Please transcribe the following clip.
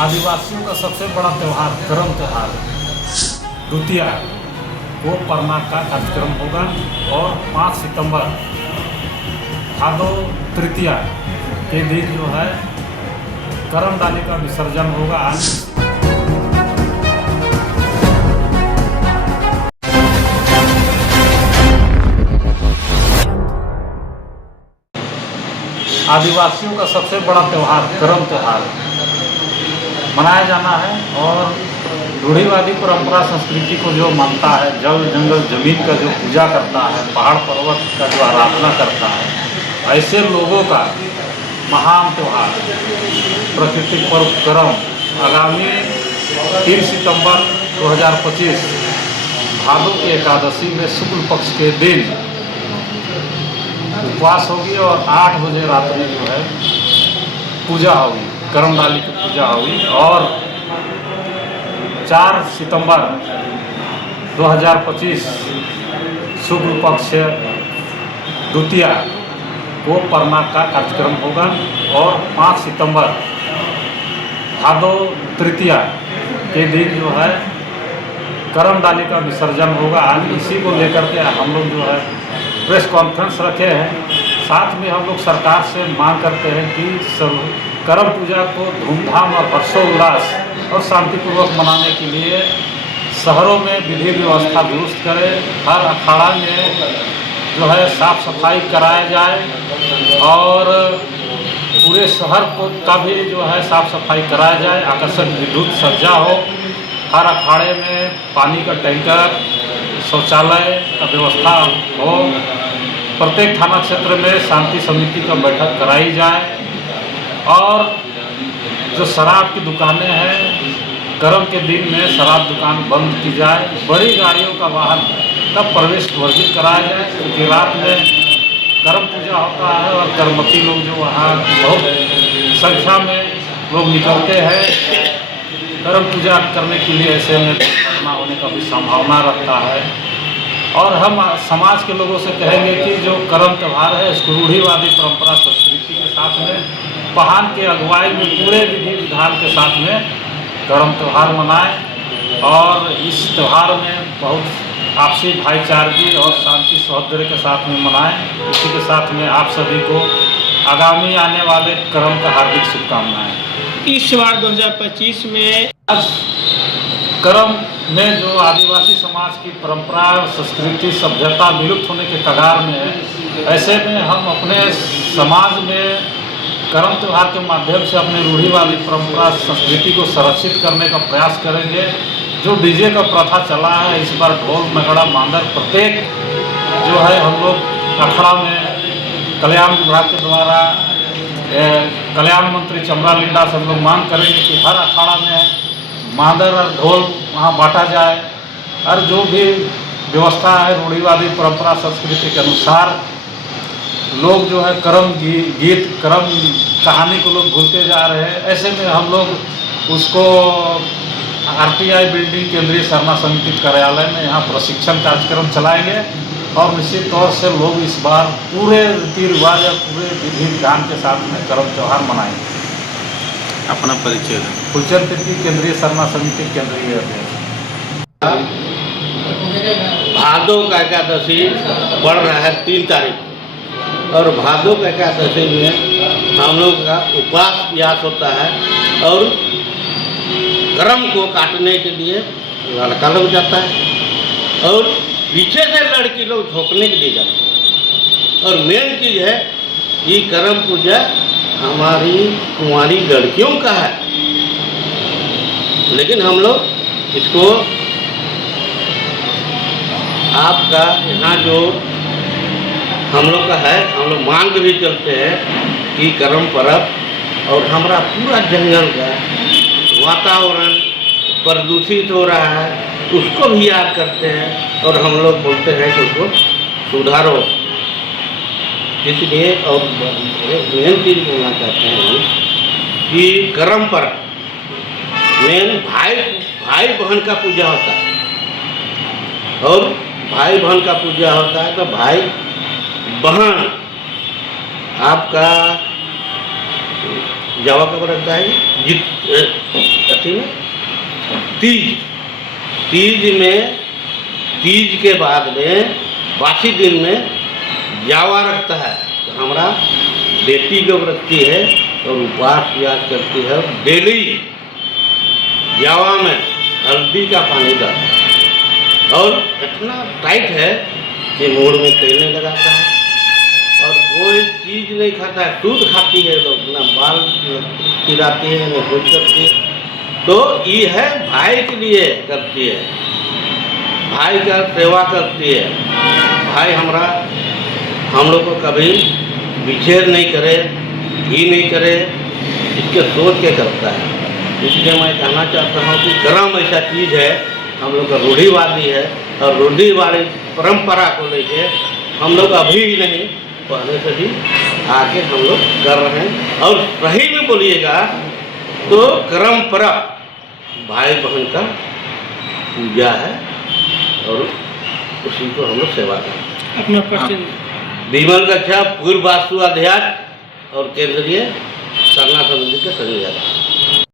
आदिवासियों का सबसे बड़ा त्यौहार करम त्यौहार द्वितीया को परमा का कार्यक्रम होगा और 5 सितंबर भादो तृतीया के दिन जो है करम डाली का विसर्जन होगा। आदिवासियों का सबसे बड़ा त्यौहार करम त्यौहार मनाया जाना है और रूढ़िवादी परंपरा संस्कृति को जो मानता है, जल जंगल जमीन का जो पूजा करता है, पहाड़ पर्वत का जो आराधना करता है, ऐसे लोगों का महान त्यौहार प्राकृतिक पर्व करम आगामी 3 सितंबर 2025 भादो की एकादशी में शुक्ल पक्ष के दिन उपवास होगी और 8 बजे रात्रि जो है पूजा होगी, करम डाली की पूजा होगी और 4 सितंबर 2025 शुक्ल पक्ष द्वितीया को परमा का कार्यक्रम होगा और 5 सितंबर भादो तृतीया के दिन जो है करम डाली का विसर्जन होगा। आज इसी को लेकर के हम लोग जो है प्रेस कॉन्फ्रेंस रखे हैं। साथ में हम लोग सरकार से मांग करते हैं कि करम पूजा को धूमधाम और हर्षोल्लास और शांतिपूर्वक मनाने के लिए शहरों में विधि व्यवस्था दुरुस्त करें, हर अखाड़ा में जो है साफ सफाई कराया जाए और पूरे शहर को का भी जो है साफ सफाई कराया जाए, आकर्षक विद्युत सज्जा हो, हर अखाड़े में पानी का टैंकर, शौचालय का व्यवस्था हो, प्रत्येक थाना क्षेत्र में शांति समिति का बैठक कराई जाए और जो शराब की दुकानें हैं करम के दिन में शराब दुकान बंद की जाए, बड़ी गाड़ियों का वाहन का प्रवेश वर्जित कराया जाए क्योंकि रात में करम पूजा होता है और करमती लोग जो वहाँ बहुत संख्या में लोग निकलते हैं करम पूजा करने के लिए, ऐसे में घटना होने का भी संभावना रहता है। और हम समाज के लोगों से कहेंगे कि जो करम त्यौहार है इसको रूढ़िवादी परंपरा संस्कृति के साथ में पहान के अगुवाई में पूरे विधि विधान के साथ में करम त्यौहार मनाएं और इस त्यौहार में बहुत आपसी भाईचारगी और शांति सौहार्द के साथ में मनाएं। इसी के साथ में आप सभी को आगामी आने वाले करम का हार्दिक शुभकामनाएं। इस बार 2025 में आज करम में जो आदिवासी समाज की परंपरा, संस्कृति, सभ्यता विलुप्त होने के कगार में है, ऐसे में हम अपने समाज में करम त्यौहार के माध्यम से अपने रूढ़िवादी परंपरा संस्कृति को संरक्षित करने का प्रयास करेंगे। जो डीजे का प्रथा चला है इस बार ढोल नगड़ा मांदर प्रत्येक जो है हम लोग अखड़ा में कल्याण विभाग के द्वारा कल्याण मंत्री चमरा लिंडा से हम लोग मांग करेंगे कि हर अखाड़ा में मांदर और ढोल वहाँ बांटा जाए और जो भी व्यवस्था है रूढ़िवादी परंपरा संस्कृति के अनुसार लोग जो है करम गीत करम कहानी को लोग भूलते जा रहे हैं। ऐसे में हम लोग उसको आरटीआई बिल्डिंग केंद्रीय सरना समिति कार्यालय में यहाँ प्रशिक्षण कार्यक्रम चलाएंगे और निश्चित तौर से लोग इस बार पूरे रीति रिवाज या पूरे विधि विधान के साथ में करम त्यौहार मनाएंगे। अपना परिचय फुलचंद तिर्की केंद्रीय सरना समिति केंद्रीय अध्यक्ष। भादो का एकादशी पड़ रहा है 3 तारीख और भादो का एकादशी में हम लोग का उपवास प्रयास होता है और करम को काटने के लिए लड़का लोग जाता है और पीछे से लड़की लोग झोंकने के लिए जाते हैं। और मेन चीज़ है ये करम पूजा हमारी कुंवारी लड़कियों का है, लेकिन हम लोग इसको आपका यहाँ जो हम लोग का है हम लोग मांग भी करते हैं कि करम पर्व और हमारा पूरा जंगल का वातावरण प्रदूषित हो रहा है उसको भी याद करते हैं और हम लोग बोलते हैं कि उसको सुधारो। इसलिए और मेन चीज़ बोलना चाहते हैं कि करम पर्व मेन भाई बहन का पूजा होता है और भाई बहन का पूजा होता है तो भाई बहन आपका जावा कब रहता है अथी में तीज के बाद में बासी दिन में जावा रखता है। तो हमारा बेटी लोग रखती है और उपवास याद करती है। डेली जावा में हल्दी का पानी डालता है और इतना टाइट है कि मोड़ में तेल नहीं लगाता है और कोई चीज़ नहीं खाता है। दूध खाती है लोग, ना बाल चिराती है ना कुछ करती है। तो ये है भाई के लिए करती है, भाई का सेवा करती है। भाई हम लोग को कभी विछेद नहीं करे, ही नहीं करे, इसके सोच के करता है। इसलिए मैं कहना चाहता हूँ कि कर्म ऐसा चीज़ है, हम लोग का रूढ़िवादी है और रूढ़िवादी परंपरा को लेके हम लोग अभी ही नहीं पहले से भी आके हम लोग कर रहे हैं। और सही में बोलिएगा तो परंपरा भाई बहन का पूजा है और उसी को हम लोग सेवा करते हैं। अपना प्रश्न विमल कक्षा पूर्व वास्तु अध्याय और केंद्रीय सरना समिति के संयोजक।